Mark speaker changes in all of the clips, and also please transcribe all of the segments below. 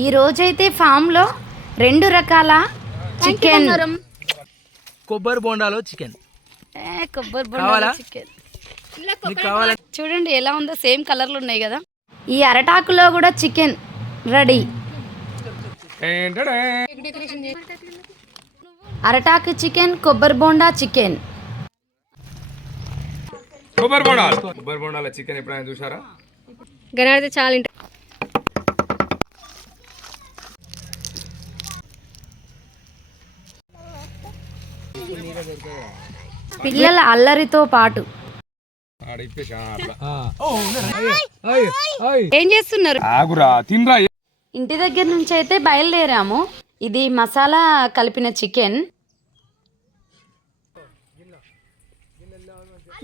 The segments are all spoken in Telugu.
Speaker 1: ఈ రోజైతే ఫామ్లో రెండు రకాల చికెన్.
Speaker 2: కొబ్బరి బోండాలో చికెన్.
Speaker 1: ఏ, కొబ్బరి? బొండాల చికెన్. చూడండి ఎలా ఉందో సేమ్ కలర్లు ఉన్నాయి కదా. ఈ అరటాకులో కూడా చికెన్ రెడీ. అరటాకు చికెన్ కొబ్బరి బోండా చికెన్.
Speaker 3: కొబ్బరి బొండాలు. కొబ్బరి బొండాల చికెన్ ఎప్పుడైనా చూసారా
Speaker 4: గనాడితే చాలా
Speaker 1: పిల్లల అల్లరితో పాటు. ఏం చేస్తున్నారు?
Speaker 3: ఆగురా తినరా.
Speaker 1: ఇంటి దగ్గర నుంచి అయితే బయలుదేరాము. ఇది మసాలా కలిపిన చికెన్.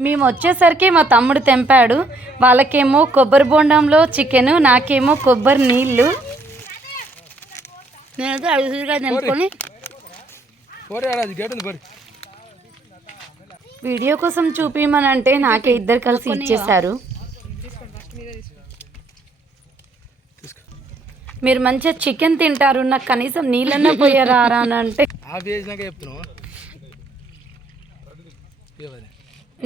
Speaker 1: మేము వచ్చేసరికి మా తమ్ముడు తెంపాడు. వాళ్ళకేమో కొబ్బరి బొండంలో చికెన్ నాకేమో కొబ్బరి నీళ్ళు. అడుగుగా తెంపుకొని
Speaker 2: పోరే ఆడ అది గేట్ ఉంది పోరి
Speaker 1: వీడియో కోసం చూపించమని అంటే నాకే ఇద్దరు కలిసి ఇచ్చేశారు. మీరు మంచిగా చికెన్ తింటారు నాకు కనీసం నీళ్ళన్నా పోయారా అని అంటే.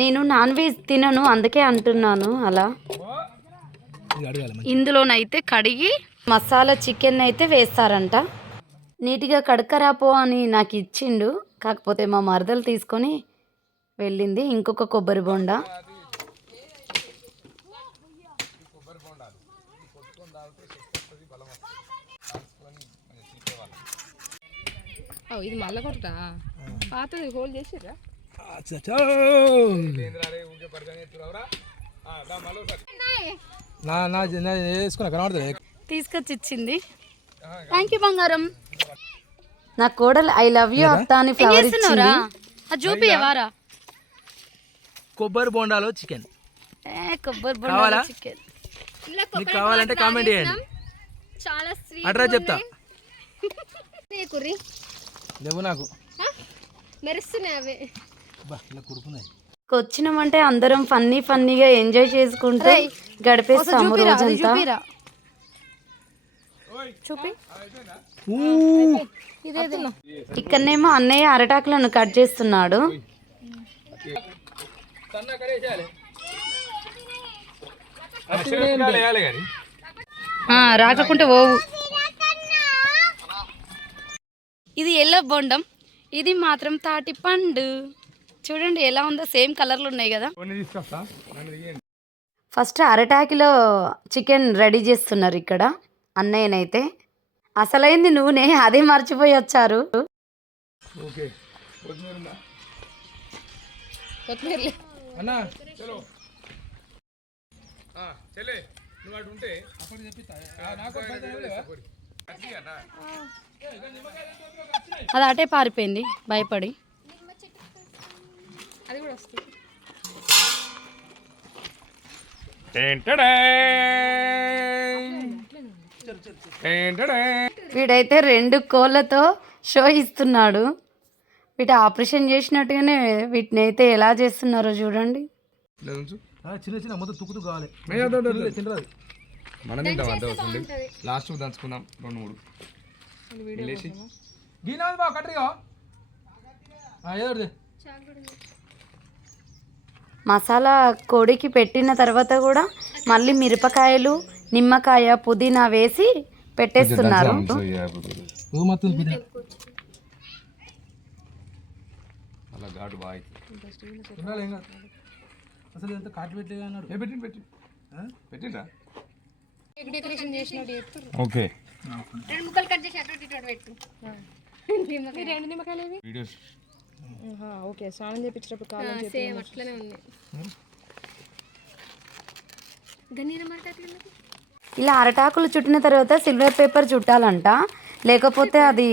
Speaker 1: నేను నాన్ వెజ్ తినను అందుకే అంటున్నాను అలా. ఇందులోనైతే కడిగి మసాలా చికెన్ అయితే వేస్తారంట. నీట్గా కడకరాపో అని నాకు ఇచ్చిండు కాకపోతే మా మరదలు తీసుకొని వెళ్ళింది ఇంకొక కొబ్బరి బొండ.
Speaker 4: ఇది మళ్ళా కొట్టా పాతది హోల్
Speaker 2: కనబడుతుంది
Speaker 1: తీసుకొచ్చి ఇచ్చింది థ్యాంక్ యూ బంగారం. నా కోడలు ఐ లవ్ యూ అత్త అని ఫ్లవర్ ఇచ్చింది. చూపియవారా
Speaker 2: కొబ్బరి బోండాలో చికెన్.
Speaker 1: ఏ కొబ్బరి
Speaker 2: కావాలా?
Speaker 1: బొండ చికెన్
Speaker 2: నీకు కావాలంటే కామెంట్ చేయండి.
Speaker 4: చాలా స్వీట్
Speaker 2: అడ్రస్ చెప్తా.
Speaker 4: కుర్రి?
Speaker 2: లేవు నాకు.
Speaker 4: మెరుస్తున్నాయి అవి.
Speaker 2: బా ఇలా కురుకున్నాయి
Speaker 1: వచ్చినామంటే అందరం ఫన్నీ ఫన్నీగా ఎంజాయ్ చేసుకుంటూ గడిపేస్తాము రోజంతా.
Speaker 4: చూపి.
Speaker 1: ఇక్కడనేమో అన్నయ్య అరటాకులను కట్ చేస్తున్నాడు. రాకకుంటే పోవు. ఇది ఎల్లో బొండం. ఇది మాత్రం తాటి పండు. చూడండి ఎలా ఉందో సేమ్ కలర్లు ఉన్నాయి కదా. ఫస్ట్ అరటాకిలో చికెన్ రెడీ చేస్తున్నారు ఇక్కడ. అన్నయ్యనైతే. అసలైంది నూనె అదే మర్చిపోయి వచ్చారు? అది అటే పారిపోయింది భయపడి.
Speaker 4: అది కూడా వస్తుంది.
Speaker 1: వీడైతే రెండు కోళ్ళతో షో ఇస్తున్నాడు. వీటి ఆపరేషన్ చేసినట్టుగానే వీటిని అయితే ఎలా చేస్తున్నారో చూడండి.
Speaker 2: ఆ, చిన్న చిన్న మొత్తం తుక్కు కావాలి.
Speaker 3: మనం తింటాం అంతే వస్తుంది లాస్ట్ దంచుకుందాం రెండు మూడు. వెళ్ళేసి.
Speaker 2: గీనా బా ఏదో
Speaker 1: మసాలా కోడికి పెట్టిన తర్వాత కూడా మళ్ళీ మిరపకాయలు నిమ్మకాయ పుదీనా వేసి పెట్టేస్తున్నారు.
Speaker 2: అసలు ఎంత కాటు పెట్టలేదు అన్నాడు.
Speaker 3: పెట్టి పెట్టిందా
Speaker 4: డెకరేషన్
Speaker 3: ఓకే.
Speaker 4: రెండు ముక్కలు కట్ చేసి అటు ఇటు పెట్టు. నిమ్మకాయ రెండు నిమ్మకాయలు. ఏవి?
Speaker 3: వీడియోస్.
Speaker 4: ఓకే. స్నానం చేపించినప్పుడు కాలం సేమ్ అట్లనే ఉంది. గన్నీర మాట
Speaker 1: ఇలా అరటాకులు చుట్టిన తర్వాత సిల్వర్ పేపర్ చుట్టాలంట. లేకపోతే అది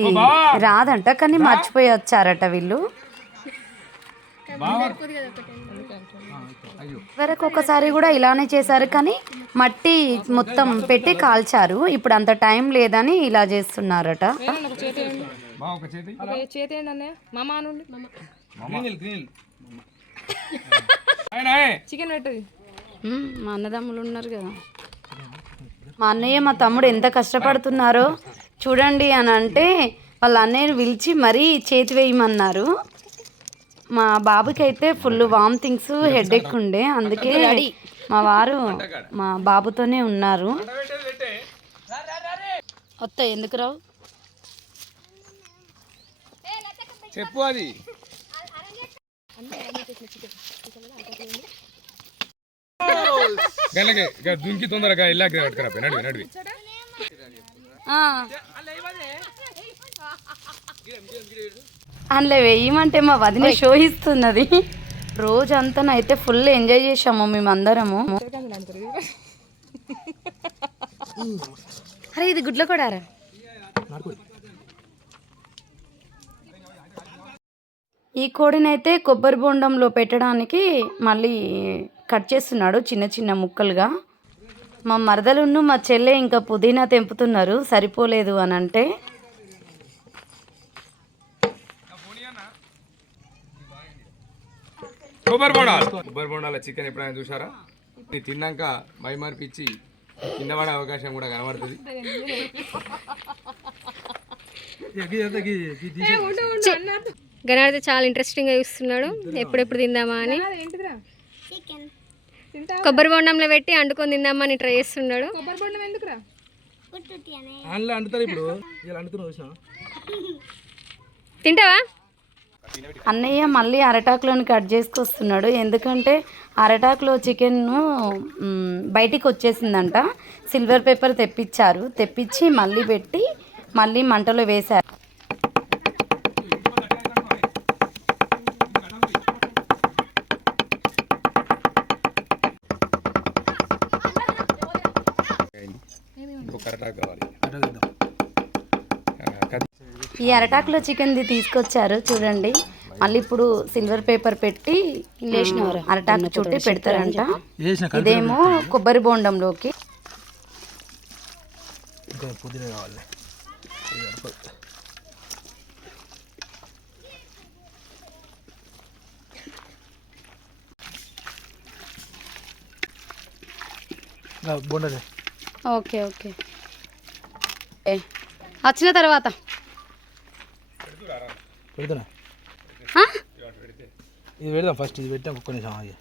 Speaker 1: రాదంట. కానీ మర్చిపోయి వచ్చారట వీళ్ళు. వరకు ఒకసారి కూడా ఇలానే చేశారు. కానీ మట్టి మొత్తం పెట్టి కాల్చారు. ఇప్పుడు అంత టైం లేదని ఇలా చేస్తున్నారట. మా అన్నదమ్ములు ఉన్నారు కదా. మా అన్నయ్య మా తమ్ముడు ఎంత కష్టపడుతున్నారో చూడండి అని అంటే వాళ్ళ అన్నయ్యని పిలిచి మరీ చేతి వేయమన్నారు. మా బాబుకి అయితే ఫుల్ వామిటింగ్స్ హెడేక్ ఉండే. అందుకే మా వారు మా బాబుతోనే ఉన్నారు. వస్తా ఎందుకు రావు?
Speaker 3: చెప్పు అది. గల్లకి ఇక దుంకి తొందరగా ఇల్లాకి పట్టుకురా నడివి నడివి.
Speaker 1: అందులో వేయమంటే మా వదిన షో ఇస్తున్నది రోజంతానైతే ఫుల్ ఎంజాయ్ చేసాము మేమందరము. అరే ఇది గుడ్ల కూడా ఈ కోడినైతే కొబ్బరి బొండంలో పెట్టడానికి మళ్ళీ కట్ చేస్తున్నాడు చిన్న చిన్న ముక్కలుగా. మా మరదలున్ను మా చెల్లె ఇంకా పుదీనా తెంపుతున్నారు సరిపోలేదు అని అంటే.
Speaker 3: కొబ్బరి బొండాలు కొబ్బరి బొండాల చికెన్ ఎప్పుడైనా చూసారా తిన్నాక మైమర్పిచ్చి కింద పడే అవకాశం కూడా కనబడుతుంది.
Speaker 4: గనాడితే చాలా ఇంట్రెస్టింగ్గా చూస్తున్నాడు. ఎప్పుడెప్పుడు తిందామా అని. కొబ్బరి బొండంలో పెట్టి అండుకొని తిందామా అని ట్రై చేస్తున్నాడు.
Speaker 2: అందులో అంటుతారు ఇప్పుడు. ఇలా అంటుతున్నావు చూసినా?
Speaker 4: తింటావా?
Speaker 1: అన్నయ్య మళ్ళీ అరటాకులోని కట్ చేసుకొస్తున్నాడు. ఎందుకంటే అరటాకులో చికెన్ను బయటికి వచ్చేసిందంట. సిల్వర్ పేపర్ తెప్పించారు. తెప్పించి మళ్ళీ పెట్టి మళ్ళీ మంటలో వేశారు.
Speaker 3: కావాలి.
Speaker 1: ఈ అరటాకులో చికెన్ది తీసుకొచ్చారు చూడండి. మళ్ళీ ఇప్పుడు సిల్వర్ పేపర్ పెట్టి అరటాకు చుట్టి పెడతారంట. ఇదేమో కొబ్బరి బోండంలోకి.
Speaker 2: బొండలే.
Speaker 1: Okay okay. ఏ, వచ్చిన తర్వాత.
Speaker 2: పెడుతున్నా? ఇది పెడదాం ఫస్ట్ ఇది పెట్టాం ఒక్క నిమిషం ఆగి.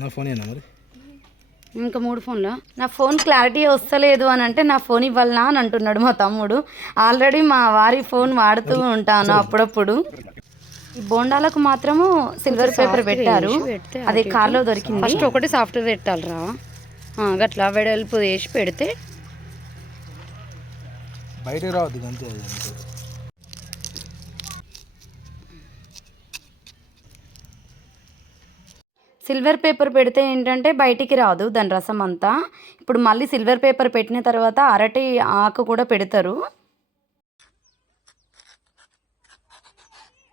Speaker 2: నా ఫోన్ ఏనా మరి?
Speaker 1: ఇంకా మూడు ఫోన్లు? నా ఫోన్ క్లారిటీ వస్తలేదు అని అంటే నా ఫోన్ ఇవ్వాలనా అని అంటున్నాడు మా తమ్ముడు. ఆల్రెడీ మా వారి ఫోన్ వాడుతూ ఉంటాను అప్పుడప్పుడు. ఈ బోండాలకు మాత్రము సిల్వర్ పేపర్ పెట్టారు. అది కార్లో దొరికింది. ఫస్ట్ ఒకటి సాఫ్ట్వేర్ పెట్టాలరా. గట్లా వెడల్పు వేసి పెడితే
Speaker 2: బయటకు రావద్దు అంతే.
Speaker 1: సిల్వర్ పేపర్ పెడితే ఏంటంటే బయటికి రాదు దాని రసం అంతా. ఇప్పుడు మళ్ళీ సిల్వర్ పేపర్ పెట్టిన తర్వాత అరటి ఆకు కూడా పెడతారు.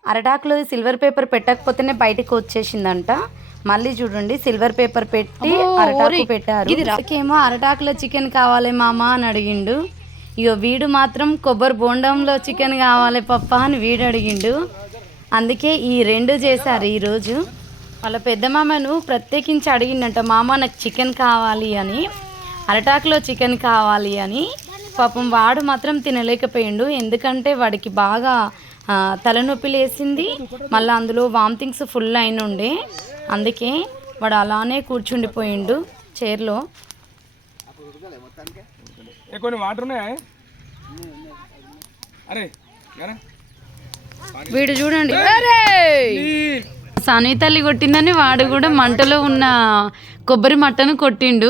Speaker 1: అరటాకులో సిల్వర్ పేపర్ పెట్టకపోతేనే బయటికి వచ్చేసిందంట. మళ్ళీ చూడండి సిల్వర్ పేపర్ పెట్టి అరటాకు పెట్టారు. ఏమో అరటాకులో చికెన్ కావాలి మామ అని అడిగిండు. ఇగో వీడు మాత్రం కొబ్బరి బోండంలో చికెన్ కావాలి పప్ప అని వీడు అడిగిండు. అందుకే ఈ రెండు చేశారు ఈరోజు. వాళ్ళ పెద్ద మామను ప్రత్యేకించి అడిగిండంట మామ నాకు చికెన్ కావాలి అని అరటాకులో చికెన్ కావాలి అని. పాపం వాడు మాత్రం తినలేకపోయిండు. ఎందుకంటే వాడికి బాగా తలనొప్పి లేసింది. మళ్ళీ అందులో వామిటింగ్స్ ఫుల్ అయిన ఉండే అందుకే వాడు అలానే కూర్చుండిపోయిండు చైర్లో.
Speaker 3: కొన్ని వాటర్ ఉన్నాయా? అరే?
Speaker 1: వీడు చూడండి. సనీ తల్లి కొట్టిందని వాడు కూడా మంటలో ఉన్న కొబ్బరి మట్టను కొట్టిండు.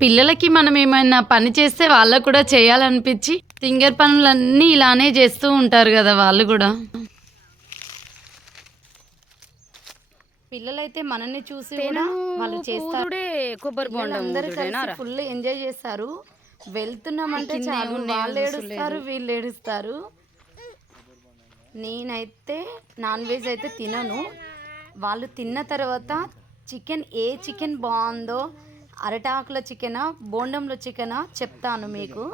Speaker 1: పిల్లలకి మనం ఏమైనా పని చేస్తే వాళ్ళకు కూడా చేయాలనిపించి తింగర్ పనులన్నీ ఇలానే చేస్తూ ఉంటారు కదా వాళ్ళు కూడా. పిల్లలైతే మనల్ని చూసి కూడా వాళ్ళు చేస్తారు. కొబ్బరి ఫుల్ ఎంజాయ్ చేస్తారు. వెళ్తున్నామంటే చాలు వాళ్ళు ఏడుస్తారు వీళ్ళు ఏడుస్తారు. నేనైతే నాన్ వెజ్ అయితే తినను. వాళ్ళు తిన్న తర్వాత చికెన్ ఏ చికెన్ బాగుందో అరటాకుల చికెనా బోండంలో చికెనా చెప్తాను మీకు.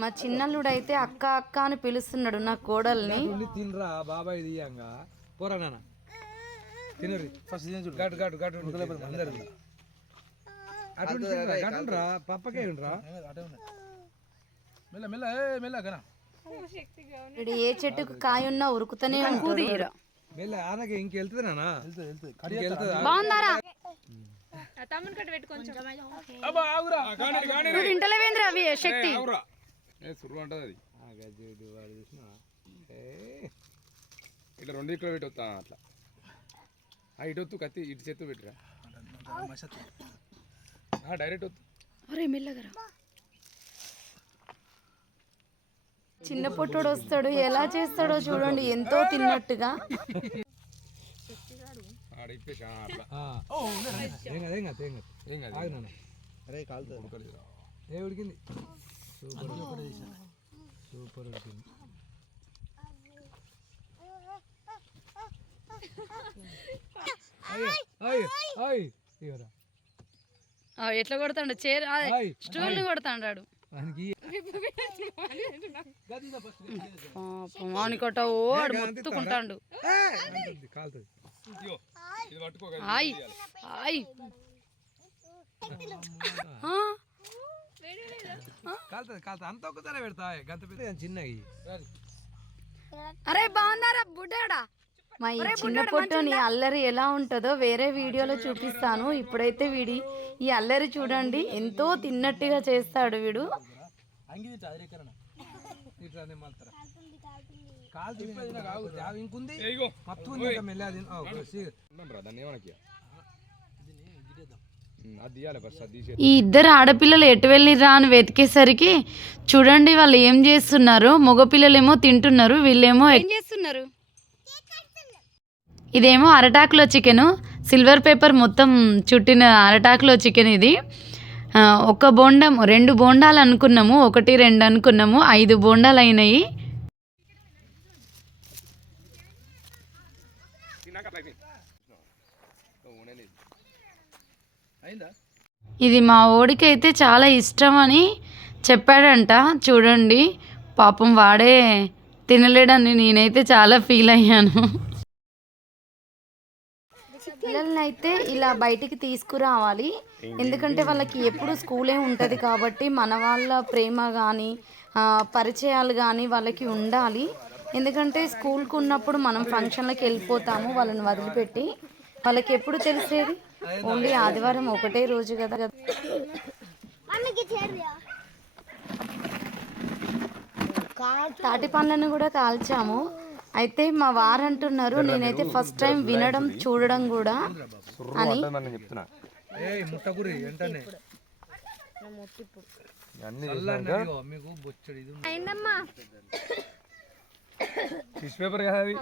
Speaker 1: మా చిన్నల్లుడు అయితే అక్క అక్క అని పిలుస్తున్నాడు నా కోడల్ని.
Speaker 2: తినరా బాబాయ్ దియంగా పోరా నాన్న. తినరి ఫస్ట్ తిన చూడు. గట్టు గట్టు గట్టు అందరు పప్పకే ఉండ్రా. మెల్ల మెల్ల ఏ మెల్ల కనా
Speaker 1: ఏ చెట్టుకు కాయ ఉన్నా ఉరుకుతూనే ఉంటుంది
Speaker 2: మెల్ల ఆనకి ఇంకెళ్తుందా వెళ్తుంది వెళ్తుంది. వెళ్తుందా
Speaker 1: బాగుందారా?
Speaker 4: తమ్ముని కట్టు పెట్టు కొంచెం.
Speaker 3: అబ్బా ఆగురా. కానిరి కానిరి
Speaker 1: నువ్వు తింటలేవేంద్ర అవి శక్తి?
Speaker 3: ఏ, సుర్రు అంటది అది. ఇట్లా రెండు ఇక్కడ పెట్టొస్తా అట్లా. ఆ ఇటు వత్తు కత్తి ఇటు చేత్తు పెట్టిరా. ఆ, డైరెక్ట్ వత్తు
Speaker 1: అరే మెల్లగరా చిన్న పొట్టుడు వస్తాడు ఎలా చేస్తాడో చూడండి ఎంతో తిన్నట్టుగా.
Speaker 2: ఏం కాదు ఏం కాదు ఏం కాదు.
Speaker 3: ఏం కాదు
Speaker 2: ఆగు నాన్న. అరే కాలుతుంది.
Speaker 3: ఉడకలేదురా.
Speaker 2: ఏ ఉడికింది? సూపర్ సూపర్ ఉడికింది అయ్యో అయ్యో అయ్యో ఇవరా
Speaker 1: ఎట్లా కొడతాడు? చేరు
Speaker 2: ఆయ్,
Speaker 1: స్టూల్ కొడతాడు
Speaker 2: దానికి
Speaker 1: మామిడికొట్ట ఓ ఆడు మొత్తుకుంటాడు. ఆయ్ ఆయ్. ఆ,
Speaker 2: కాలుతుంది కాలుతుంది. అంత ఒక్కసారి పెడతా. గంత పెద్ద చిన్నవి?
Speaker 1: అరే బాగున్నారా? బుడ్డాడా? మా ఈ చిన్న పొట్టుని అల్లరి ఎలా ఉంటుందో వేరే వీడియోలో చూపిస్తాను. ఇప్పుడైతే వీడి ఈ అల్లరి చూడండి. ఎంతో తిన్నట్టుగా చేస్తాడు వీడు.
Speaker 2: ఇంకుంది?
Speaker 1: ఈ ఇద్దరు ఆడపిల్లలు ఎటు వెళ్ళిరా అని వెతికేసరికి చూడండి వాళ్ళు ఏం చేస్తున్నారు. మగపిల్లలేమో తింటున్నారు వీళ్ళేమో ఏం చేస్తున్నారు? ఇదేమో అరటాకులో చికెన్. సిల్వర్ పేపర్ మొత్తం చుట్టిన అరటాకులో చికెన్ ఇది. ఒక బోండం రెండు బోండాలు అనుకున్నాము ఒకటి రెండు అనుకున్నాము ఐదు బోండాలు అయినాయి
Speaker 3: తిన్నాక అట్లా అయిపోయింది. ఓ, ఉండేది.
Speaker 2: అయిందా
Speaker 1: ఇది మా ఓడికైతే చాలా ఇష్టం అని చెప్పాడంట. చూడండి పాపం వాడే తినలేడని నేనైతే చాలా ఫీల్ అయ్యాను. పిల్లల్ని అయితే ఇలా బయటికి తీసుకురావాలి. ఎందుకంటే వాళ్ళకి ఎప్పుడు స్కూలే ఉంటుంది కాబట్టి మన వాళ్ళ ప్రేమ కానీ పరిచయాలు కానీ వాళ్ళకి ఉండాలి. ఎందుకంటే స్కూల్కి ఉన్నప్పుడు మనం ఫంక్షన్లకు వెళ్ళిపోతాము వాళ్ళని వదిలిపెట్టి. వాళ్ళకి ఎప్పుడు తెలిసేది? ఓన్లీ ఆదివారం ఒకటే రోజు కదా తాటి పండ్లను కూడా కాల్చాము. అయితే మా వారు అంటున్నారు నేనైతే ఫస్ట్ టైం వినడం చూడడం కూడా అని.
Speaker 3: అన్ని టిష్యూ పేపర్ కదా అది?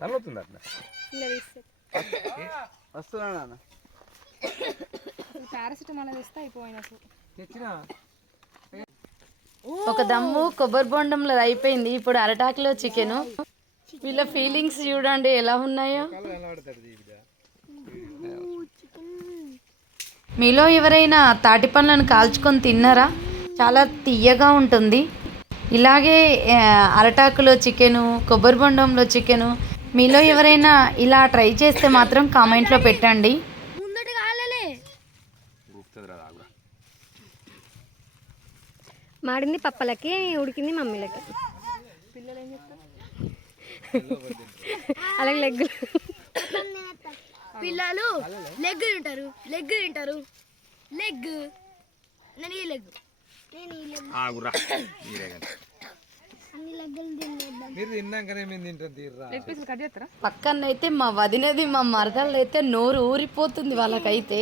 Speaker 3: తలవుతుంది అట్లా.
Speaker 4: పారాసిటమాల్
Speaker 2: తెచ్చినా?
Speaker 1: ఒక దమ్ము కొబ్బరి బొండంలో అయిపోయింది. ఇప్పుడు అరటాకులో చికెన్ వీళ్ళ ఫీలింగ్స్ చూడండి ఎలా ఉన్నాయో. మీలో ఎవరైనా తాటి పండ్లను కాల్చుకొని తిన్నారా? చాలా తీయగా ఉంటుంది. ఇలాగే అరటాకులో చికెను కొబ్బరి బొండంలో చికెను మీలో ఎవరైనా ఇలా ట్రై చేస్తే మాత్రం కామెంట్లో పెట్టండి.
Speaker 4: మాడింది పప్పలకి ఉడికింది మమ్మీలకి. అలాగే లెగ్
Speaker 5: పిల్లలు లెగ్ తింటారు లెగ్ తింటారు. లెగ్ లెగ్ నేను ఈ లెగ్
Speaker 3: ఆగురా. మీరే కానీ
Speaker 5: అన్ని లెగ్గులు తినేద్దాం
Speaker 2: మీరు తిన్నాకనే మేము తింటాం తీర్రా.
Speaker 4: కట్ చేస్తారా?
Speaker 1: పక్కనైతే మా వదినది మా మరదలు అయితే నోరు ఊరిపోతుంది వాళ్ళకైతే.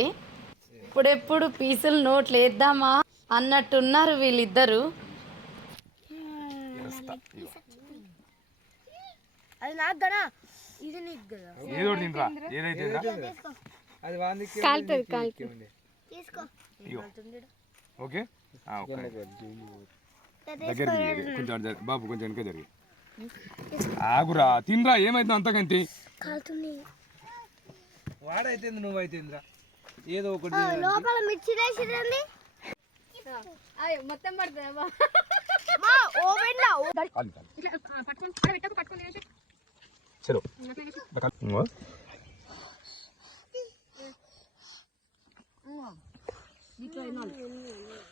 Speaker 1: ఇప్పుడెప్పుడు పీసులు నోట్లు వేద్దామా అన్నట్టున్నారు వీళ్ళిద్దరు.
Speaker 5: అది
Speaker 4: కాలుతుంది కాలుతుంది.
Speaker 3: ఓకే. దగ్గర కొంచెం బాబు కొంచెం వెనక జరిగి. ఆగురా. తినరా ఏమైంది అంతకంటే?
Speaker 5: కాలుతుంది.
Speaker 2: వాడైతే నువ్వైతేంద్రా? ఏదో ఒకటి
Speaker 5: లోపల మిర్చి వేసిరండి
Speaker 4: మొత్తం పడుతుంది
Speaker 3: చలో.
Speaker 1: వీళ్ళందరూ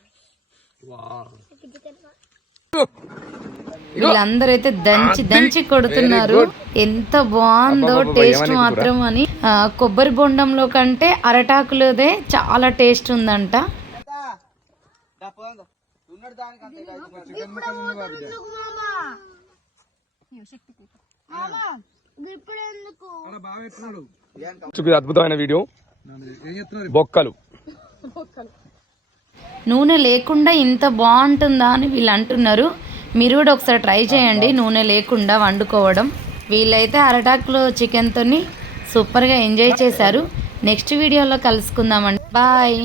Speaker 1: అయితే దంచి దంచి కొడుతున్నారు. ఎంత బాగుందో టేస్ట్ మాత్రం అని. కొబ్బరి బొండంలో కంటే అరటాకులోదే చాలా టేస్ట్ ఉందంట.
Speaker 3: అద్భుతమైన వీడియో. బొక్కలు.
Speaker 1: నూనె లేకుండా ఇంత బాగుంటుందా అని వీళ్ళు అంటున్నారు. మీరు కూడా ఒకసారి ట్రై చేయండి నూనె లేకుండా వండుకోవడం. వీళ్ళైతే అరటాకులో చికెన్తోని సూపర్గా ఎంజాయ్ చేశారు. నెక్స్ట్ వీడియోలో కలుసుకుందామండి. బాయ్.